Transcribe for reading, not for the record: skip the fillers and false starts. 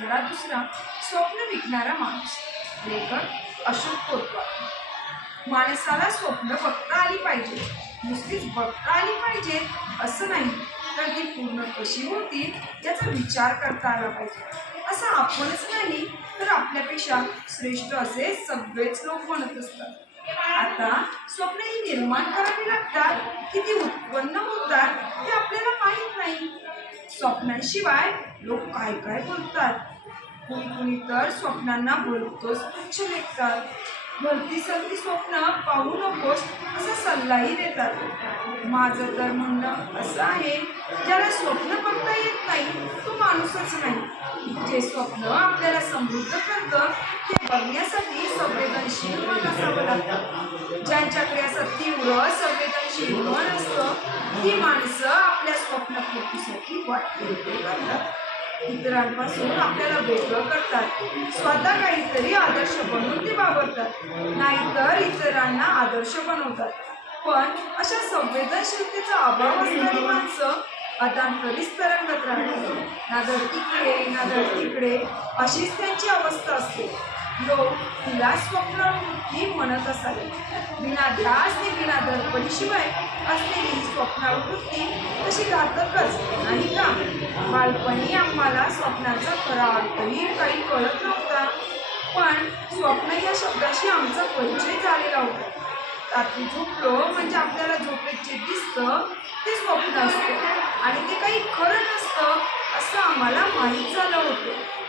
धडा दुसरा, स्वप्न विकणारा माणूस. लेखक अशोक कोतवाल. माणसाला स्वप्न बघता आली पाहिजे, नुसतीच बघता आली पाहिजे असं नाही, तर ती पूर्ण कशी होतील याचा विचार करता आला पाहिजे. असं आपणच नाही तर आपल्यापेक्षा श्रेष्ठ असे सगळेच लोक म्हणत असतात. आता स्वप्न ही निर्माण करावी लागतात की ती उत्पन्न होतात हे आपल्याला माहीत नाही. स्वप्नांशिवाय लोक काय काय बोलतात. कुणी कुणी तर स्वप्नांना भलतोच तुच्छ लेखतात. भलती सलती स्वप्न पाहू नकोस असा सल्लाही देतात. माझं तर म्हणणं असं आहे, ज्याला स्वप्न बघता येत नाही तो माणूसच नाही. जे स्वप्न आपल्याला समृद्ध करतं ते बघण्यासाठी संवेदनशील मन असावं लागतं. ज्यांच्याकडे असं तीव्र संवेदनशील मन असतं ती माणसं आपल्या स्वप्नपूर्तीसाठी वाटते करतात. इतरांपासून आपल्याला वेगळं करतात. स्वतः काहीतरी आदर्श बनवून ते वावरतात, नाहीतर इतरांना आदर्श बनवतात. पण अशा संवेदनशीलतेचा अभाव असणारी माणसं अदांतरीच तरंगत राहतात. ना धड इकडे ना धड तिकडे अशीच त्यांची अवस्था असते. लोक तिला स्वप्नवृत्ती म्हणत असावे. विना ध्यास आणि विना धडपडीशिवाय असलेली ही स्वप्नवृत्ती तशी घातकच नाही का? बालपणी आम्हाला स्वप्नाचा खरा अर्थही काही कळत नव्हता, पण स्वप्न या शब्दाशी आमचा परिचय झालेला होता. रात्री झोपलो म्हणजे आपल्याला झोपेत जे दिसतं ते स्वप्न असतं आणि ते काही खरं नसतं असं आम्हाला माहीत झालं होतं.